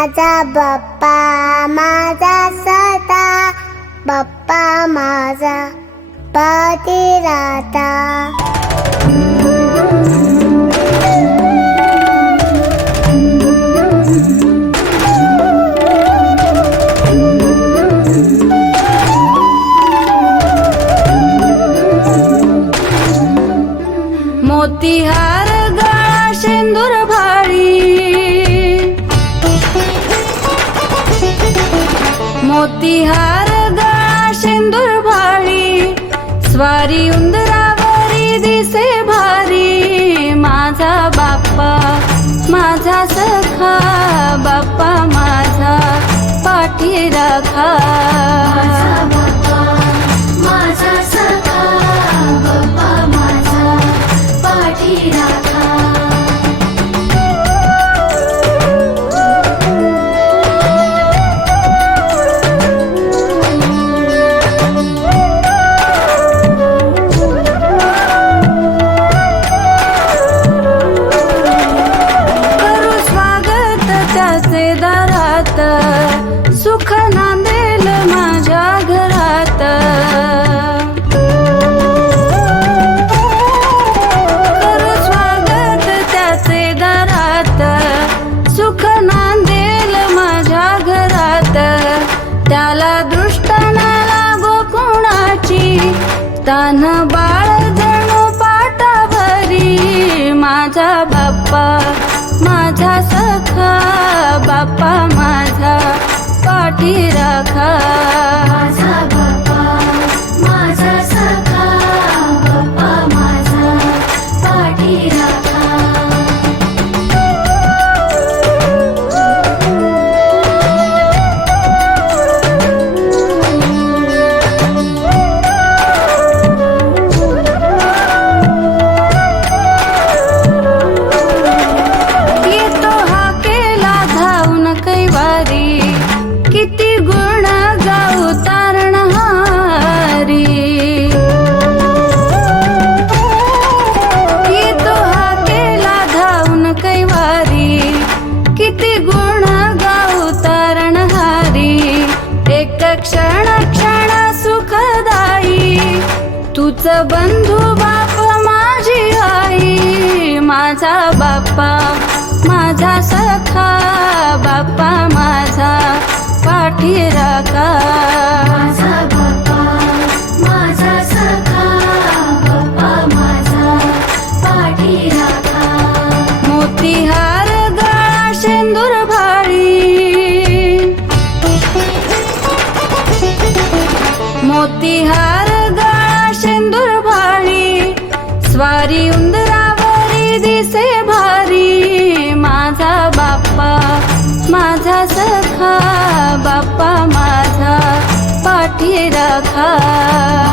माझा बाप्पा माझा सदा बाप्पा माझा पती राहता मोतीहार गळा शेंदूर भाळी स्वारी उंदरावरी दिसे भारी. माझा बाप्पा माझा सखा बाप्पा माझा पाठी राखा. तान बाळ जणू पाठाभरी माझा बाप्पा माझा सखा बाप्पा माझा पाठी राखा. तुझ बंधू बाप माझी आई माझा बाप्पा माझा सखा बाप्पा माझा पाठी राखा माझा बाप्पा माझा सखा बाप्पा माझा पाठी राखा मोतीहार गळा शेंदूर भाळी मोतीहार पाठी